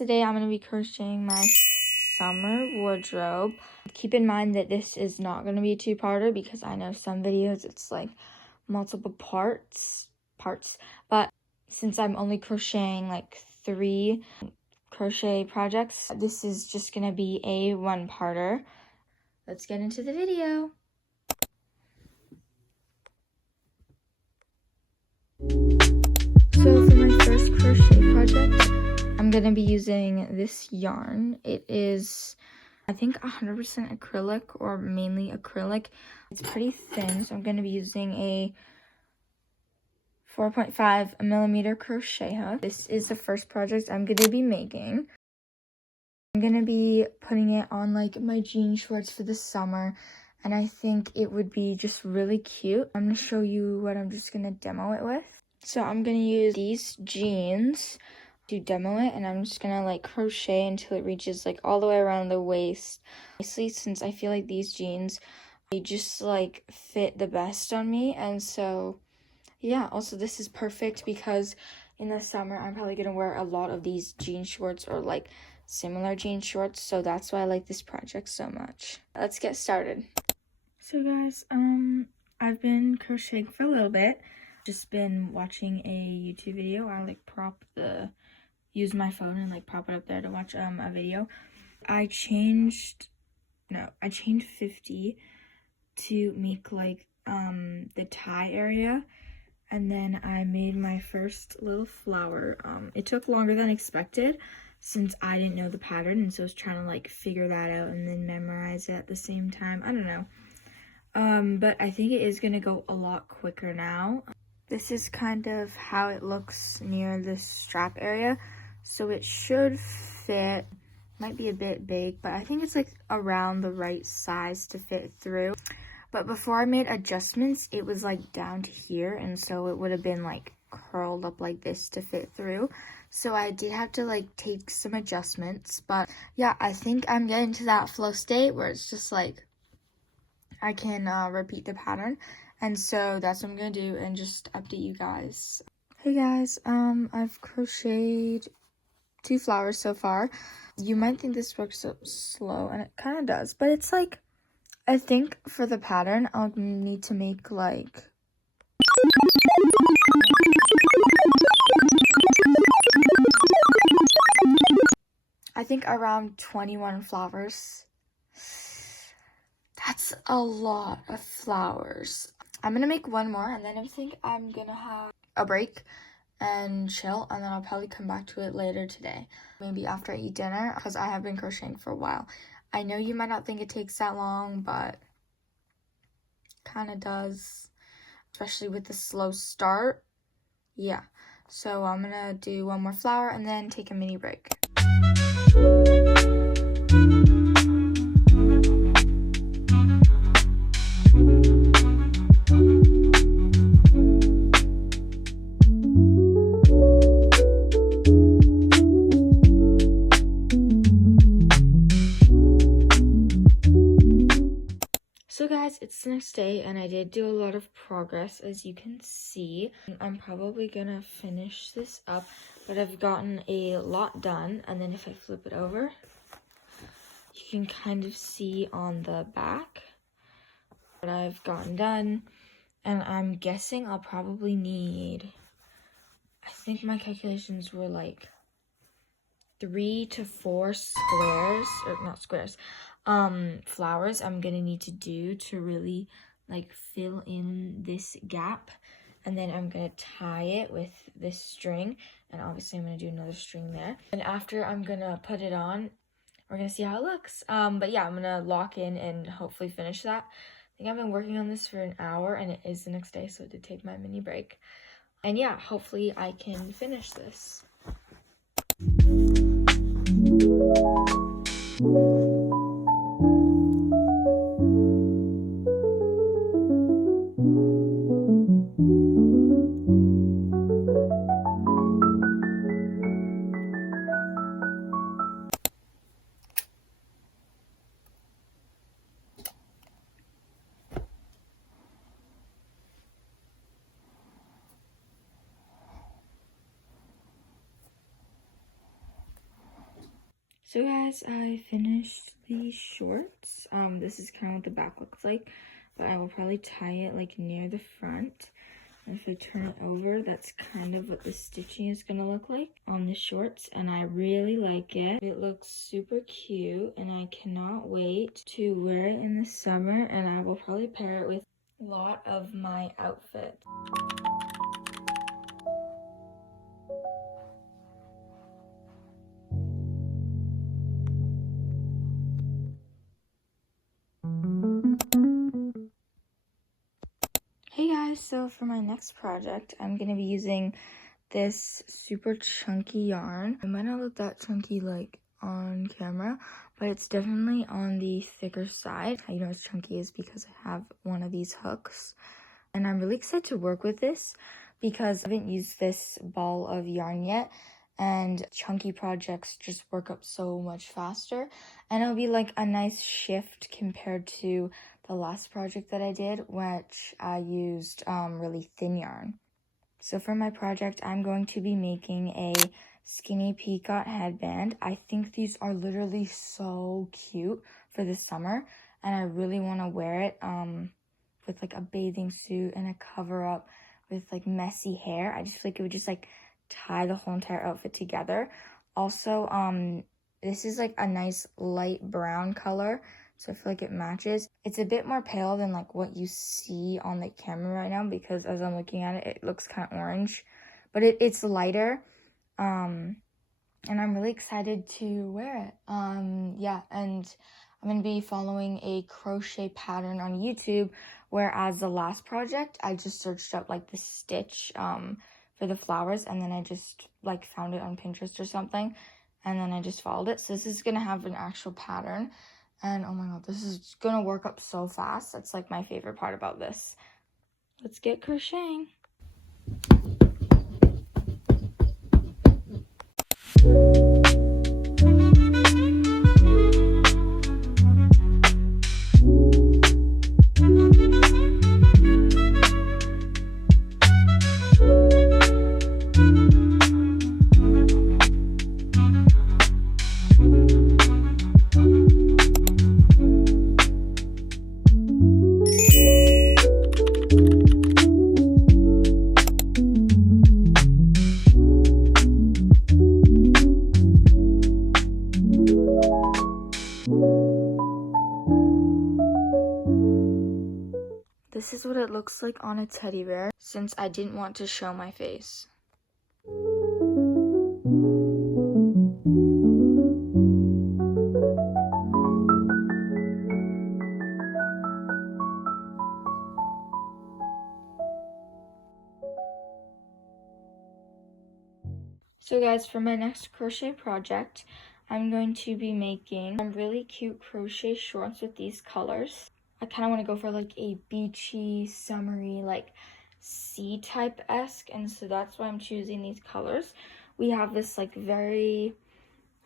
today I'm going to be crocheting my summer wardrobe. Keep in mind that this is not going to be a two-parter because I know some videos it's like multiple parts, but since I'm only crocheting like 3 crochet projects, this is just going to be a one-parter. Let's get into the video. So for my first crochet project, I'm going to be using this yarn. It is, I think, 100% acrylic or mainly acrylic. It's pretty thin, so I'm going to be using a 4.5 millimeter crochet hook. This is the first project I'm going to be making. I'm going to be putting it on like my jean shorts for the summer, and I think it would be just really cute. I'm going to show you what I'm just going to demo it with. So I'm going to use these jeans to demo it, and I'm just going to like crochet until it reaches like all the way around the waist. Honestly, since I feel like these jeans, they just like fit the best on me, and so yeah, also this is perfect because in the summer I'm probably going to wear a lot of these jean shorts or like similar jean shorts, so that's why I like this project so much. Let's get started. So guys, I've been crocheting for a little bit. Just been watching a YouTube video. I like use my phone and like prop it up there to watch a video. I changed 50 to make like the tie area, and then I made my first little flower. It took longer than expected since I didn't know the pattern, and so I was trying to like figure that out and then memorize it at the same time. I don't know. But I think it is gonna go a lot quicker now. This is kind of how it looks near the strap area, so it should fit. Might be a bit big, but I think it's like around the right size to fit through. But before I made adjustments, it was like down to here, and so it would have been like curled up like this to fit through. So I did have to like take some adjustments, but yeah, I think I'm getting to that flow state where it's just like I can repeat the pattern, and so that's what I'm gonna do and just update you guys. Hey guys, I've crocheted 2 flowers so far. You might think this works so slow, and it kind of does, but it's like, I think for the pattern I'll need to make like I think around 21 flowers. That's a lot of flowers. I'm gonna make one more, and then I think I'm gonna have a break and chill, and then I'll probably come back to it later today, maybe after I eat dinner, because I have been crocheting for a while. I know you might not think it takes that long, but kind of does, especially with the slow start. Yeah, so I'm gonna do one more flower and then take a mini break. So guys, it's the next day, and I did do a lot of progress, as you can see. I'm probably gonna finish this up, but I've gotten a lot done. And then if I flip it over, you can kind of see on the back what I've gotten done. And I'm guessing I'll probably need, I think my calculations were like 3 to 4 squares, or not squares, flowers I'm gonna need to do to really like fill in this gap. And then I'm gonna tie it with this string, and obviously I'm gonna do another string there. And after I'm gonna put it on, we're gonna see how it looks. But yeah, I'm gonna lock in and hopefully finish that. I think I've been working on this for an hour, and it is the next day, so I did take my mini break. And yeah, hopefully I can finish this. So guys, I finished the shorts. This is kind of what the back looks like, but I will probably tie it like near the front. And if I turn it over, that's kind of what the stitching is gonna look like on the shorts, and I really like it. It looks super cute, and I cannot wait to wear it in the summer, and I will probably pair it with a lot of my outfits. Hey guys, so for my next project, I'm going to be using this super chunky yarn. It might not look that chunky like on camera, but it's definitely on the thicker side. How you know it's chunky is because I have one of these hooks. And I'm really excited to work with this because I haven't used this ball of yarn yet. And chunky projects just work up so much faster. And it'll be like a nice shift compared to the last project that I did, which I used really thin yarn. So for my project, I'm going to be making a skinny peacock headband. I think these are literally so cute for the summer, and I really want to wear it with like a bathing suit and a cover up with like messy hair. I just feel like it would just like tie the whole entire outfit together. Also, this is like a nice light brown color, so I feel like it matches. It's a bit more pale than like what you see on the camera right now, because as I'm looking at it, it looks kind of orange, but it's lighter. And I'm really excited to wear it. Yeah, and I'm going to be following a crochet pattern on YouTube, whereas the last project, I just searched up like the stitch for the flowers, and then I just like found it on Pinterest or something, and then I just followed it. So this is going to have an actual pattern, and oh my god, this is going to work up so fast. That's like my favorite part about this. Let's get crocheting. This is what it looks like on a teddy bear, since I didn't want to show my face. So guys, for my next crochet project, I'm going to be making some really cute crochet shorts with these colors. I kind of want to go for like a beachy, summery, like sea type-esque, and so that's why I'm choosing these colors. We have this like very,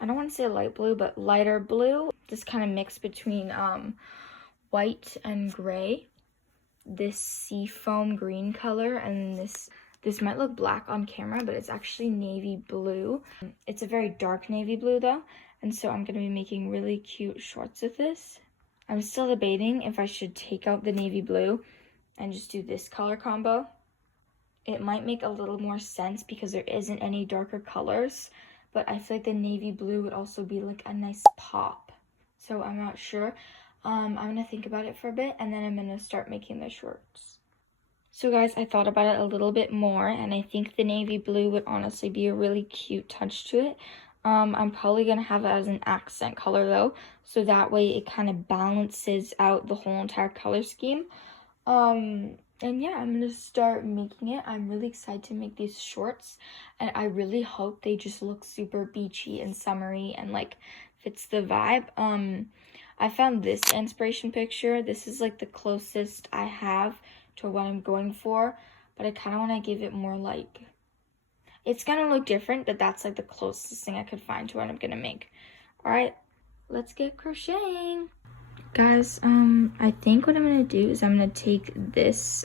I don't want to say light blue, but lighter blue. This kind of mix between white and gray. This sea foam green color, and this might look black on camera, but it's actually navy blue. It's a very dark navy blue though, and so I'm going to be making really cute shorts with this. I'm still debating if I should take out the navy blue and just do this color combo. It might make a little more sense because there isn't any darker colors, but I feel like the navy blue would also be like a nice pop. So I'm not sure. I'm going to think about it for a bit, and then I'm going to start making the shorts. So guys, I thought about it a little bit more, and I think the navy blue would honestly be a really cute touch to it. I'm probably going to have it as an accent color though, so that way it kind of balances out the whole entire color scheme. And yeah, I'm going to start making it. I'm really excited to make these shorts, and I really hope they just look super beachy and summery and like fits the vibe. I found this inspiration picture. This is like the closest I have to what I'm going for, but I kind of want to give it more like, it's gonna look different, but that's like the closest thing I could find to what I'm gonna make. All right, let's get crocheting. Guys, I think what I'm gonna do is I'm gonna take this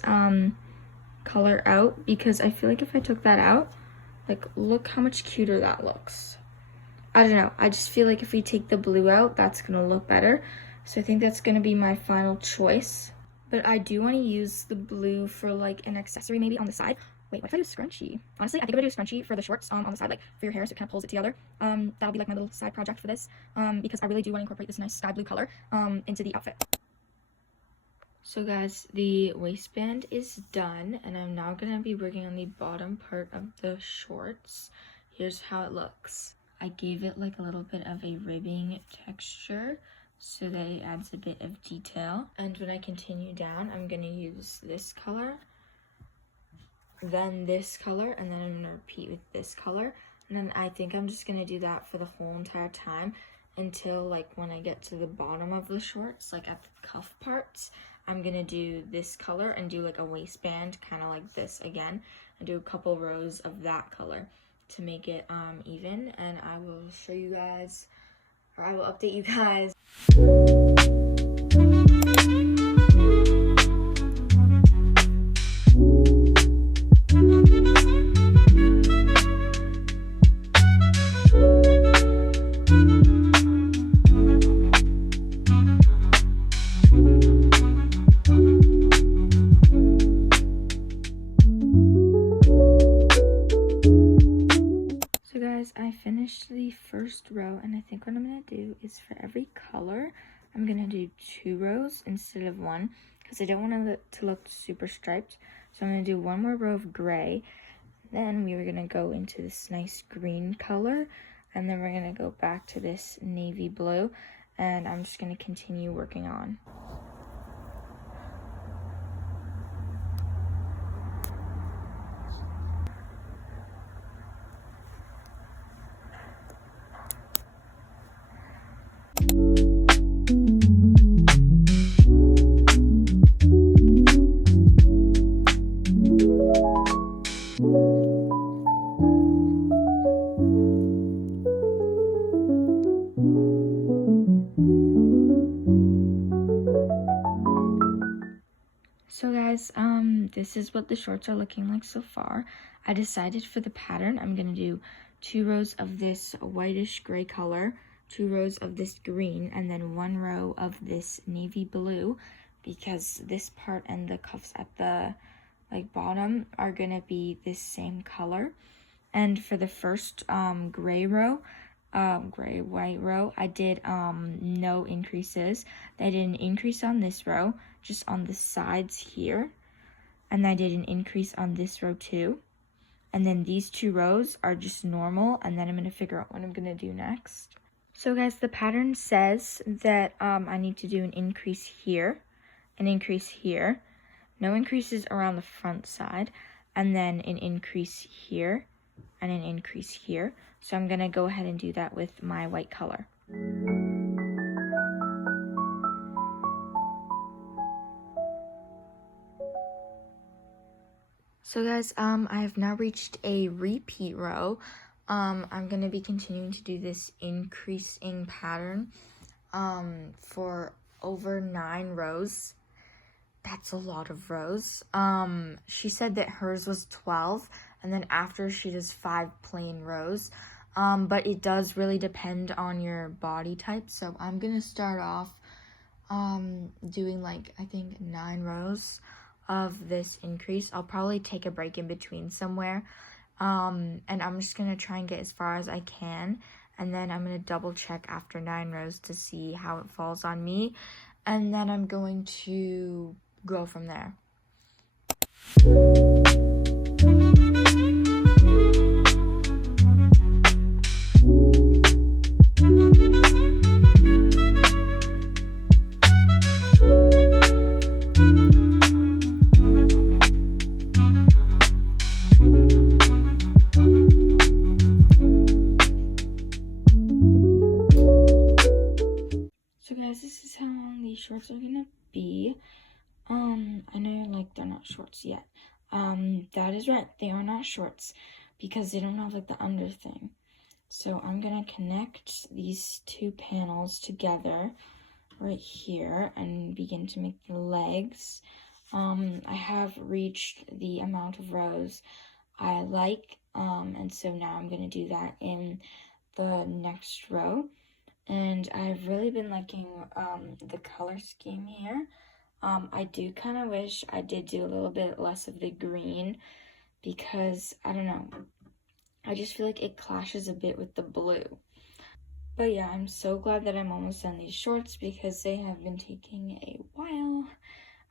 color out, because I feel like if I took that out, like look how much cuter that looks. I don't know. I just feel like if we take the blue out, that's gonna look better. So I think that's gonna be my final choice. But I do want to use the blue for like an accessory maybe on the side. Wait, what if I do a scrunchie? Honestly, I think I'm gonna do a scrunchie for the shorts on the side, like for your hair, so it kind of pulls it together. That'll be like my little side project for this, because I really do want to incorporate this nice sky blue color into the outfit. So guys, the waistband is done, and I'm now gonna be working on the bottom part of the shorts. Here's how it looks. I gave it like a little bit of a ribbing texture so that it adds a bit of detail. And when I continue down, I'm gonna use this color, then this color, and then I'm gonna repeat with this color. And then I think I'm just gonna do that for the whole entire time until like when I get to the bottom of the shorts, like at the cuff parts, I'm gonna do this color and do like a waistband kind of like this again, and do a couple rows of that color to make it even. And I will show you guys, or I will update you guys. I finished the first row, and I think what I'm gonna do is for every color I'm gonna do 2 rows instead of 1, because I don't want it to look super striped. So I'm gonna do 1 more row of gray, then we were gonna go into this nice green color, and then we're gonna go back to this navy blue, and I'm just gonna continue working on. So guys, this is what the shorts are looking like so far. I decided for the pattern, I'm gonna do 2 rows of this whitish gray color, 2 rows of this green, and then 1 row of this navy blue, because this part and the cuffs at the like bottom are gonna be this same color. And for the first gray row, gray white row, I did no increases. I did an increase on this row, just on the sides here, and I did an increase on this row too. And then these 2 rows are just normal, and then I'm gonna figure out what I'm gonna do next. So guys, the pattern says that I need to do an increase here, an increase here, no increases around the front side, and then an increase here and an increase here. So I'm gonna go ahead and do that with my white color. So guys, I have now reached a repeat row. I'm gonna be continuing to do this increasing pattern for over 9 rows. That's a lot of rows. She said that hers was 12, and then after she does 5 plain rows. But it does really depend on your body type. So I'm gonna start off doing like, I think 9 rows of this increase. I'll probably take a break in between somewhere. And I'm just gonna try and get as far as I can. And then I'm gonna double check after 9 rows to see how it falls on me. And then I'm going to go from there. So guys, this is how long these shorts are gonna be. I know like they're not shorts yet. That is right, they are not shorts because they don't have like the under thing. So I'm gonna connect these 2 panels together right here and begin to make the legs. I have reached the amount of rows I like, and so now I'm gonna do that in the next row. And I've really been liking the color scheme here. I do kind of wish I did do a little bit less of the green because, I don't know, I just feel like it clashes a bit with the blue. But yeah, I'm so glad that I'm almost done these shorts because they have been taking a while.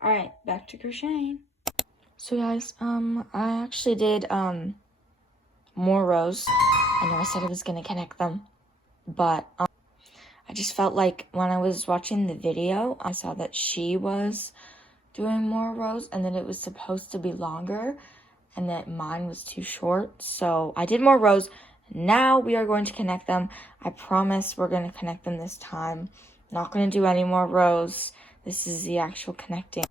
Alright, back to crocheting. So guys, I actually did more rows. I know I said I was gonna connect them, but I just felt like when I was watching the video, I saw that she was doing more rows and that it was supposed to be longer and that mine was too short. So I did more rows. Now we are going to connect them. I promise we're going to connect them this time. Not going to do any more rows. This is the actual connecting.